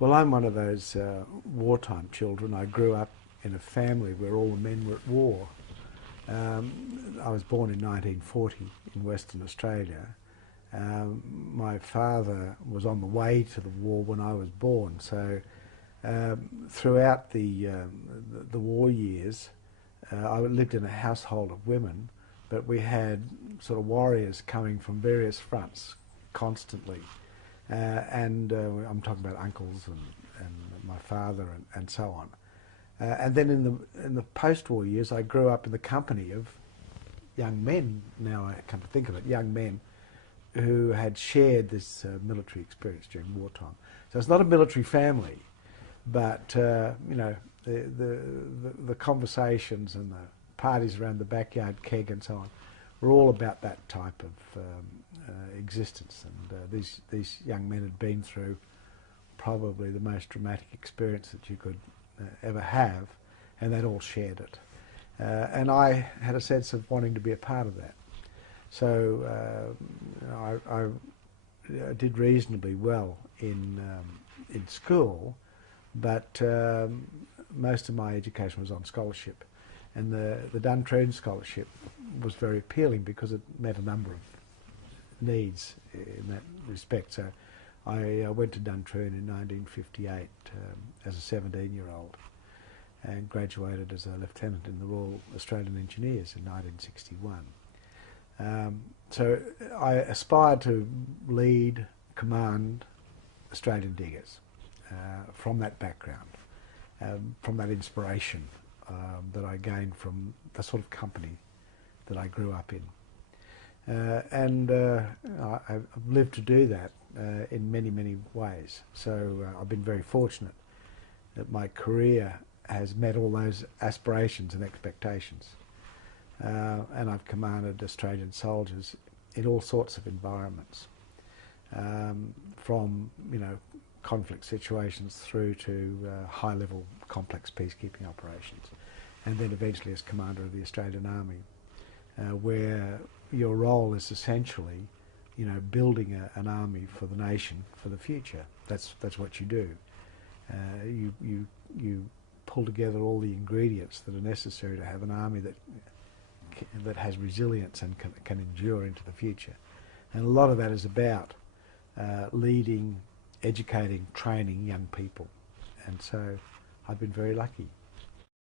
Well, I'm one of those wartime children. I grew up in a family where all the men were at war. I was born in 1940 in Western Australia. My father was on the way to the war when I was born, so throughout the war years, I lived in a household of women, but we had sort of warriors coming from various fronts constantly. And I'm talking about uncles and my father and so on. And then in the post-war years, I grew up in the company of young men. Now I come to think of it, young men who had shared this military experience during wartime. So it's not a military family, but you know, the conversations and the parties around the backyard keg and so on were all about that type of existence. And these young men had been through probably the most dramatic experience that you could ever have, and they'd all shared it. And I had a sense of wanting to be a part of that. So I did reasonably well in school, but most of my education was on scholarship. And the Duntroon Scholarship was very appealing because it met a number of needs in that respect. So I went to Duntroon in 1958 as a 17-year-old and graduated as a lieutenant in the Royal Australian Engineers in 1961. So I aspired to lead, command Australian diggers from that background, from that inspiration that I gained from the sort of company that I grew up in. And I've lived to do that in many, many ways. So I've been very fortunate that my career has met all those aspirations and expectations. And I've commanded Australian soldiers in all sorts of environments, from, you know, conflict situations through to high-level complex peacekeeping operations, and then eventually as commander of the Australian Army, where your role is essentially, you know, building an army for the nation for the future. That's what you do. You pull together all the ingredients that are necessary to have an army that has resilience and can endure into the future. And a lot of that is about leading, educating, training young people. And so I've been very lucky.